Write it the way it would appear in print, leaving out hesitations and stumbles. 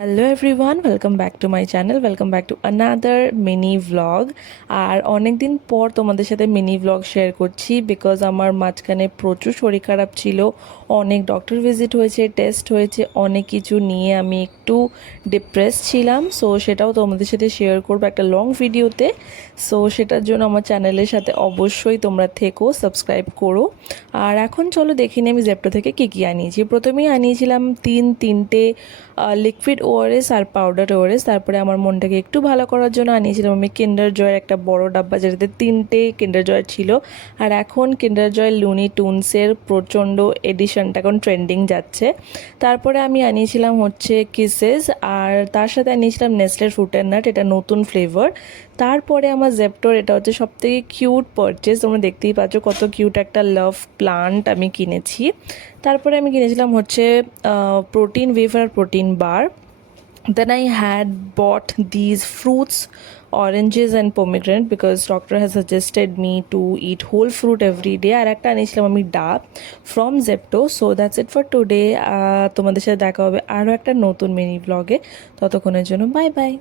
Hello everyone, welcome back to my channel, welcome back to another mini vlog. আর অনেক দিন পর তোমাদের সাথে মিনি ভ্লগ শেয়ার করছি বিকজ আমার মাঝখানে প্রচুর শরীর খারাপ ছিল, অনেক ডক্টর ভিজিট হয়েছে, টেস্ট হয়েছে, অনেক কিছু নিয়ে আমি একটু ডিপ্রেস ছিলাম। সো সেটাও তোমাদের সাথে শেয়ার করবো একটা লং ভিডিওতে। সো সেটার জন্য আমার চ্যানেলের সাথে অবশ্যই তোমরা থেকো, সাবস্ক্রাইব করো। আর এখন চলো দেখি আমি জেপ্টো থেকে কী আনিয়েছি। প্রথমেই আনিয়েছিলাম তিনটে লিকুইড ওআরএস আর পাউডার ওআরএস। তারপরে আমার মনটাকে একটু ভালো করার জন্য আনিয়েছিলাম আমি কিন্ডার জয়ের একটা বড় ডাব্বা, যেটাতে 3টে কিন্ডার জয় ছিল। আর এখন কিন্ডার জয় লুনি টুনসের প্রচণ্ড এডিশনটা এখন ট্রেন্ডিং যাচ্ছে। তারপরে আমি আনিয়েছিলাম হচ্ছে কিসেস, আর তার সাথে আনিয়েছিলাম নেসলের ফ্রুট অ্যান্ড নাট, এটা নতুন ফ্লেভার। তারপরে আমার জেপ্টোর এটা হচ্ছে সবথেকে কিউট পারচেস, তোমরা দেখতেই পাচ্ছ কত কিউট একটা লাভ প্লান্ট আমি কিনেছি। তারপরে আমি কিনেছিলাম হচ্ছে protein wafer, protein bar. Then I had bought these fruits, oranges and pomegranate, because doctor has suggested me to eat whole fruit every day. আর একটা আনিয়েছিলাম আমি ডাব from Zepto. So that's it for today. তোমাদের সাথে দেখা হবে আরও একটা নতুন মিনি ব্লগে। ততক্ষণের জন্য বাই বাই।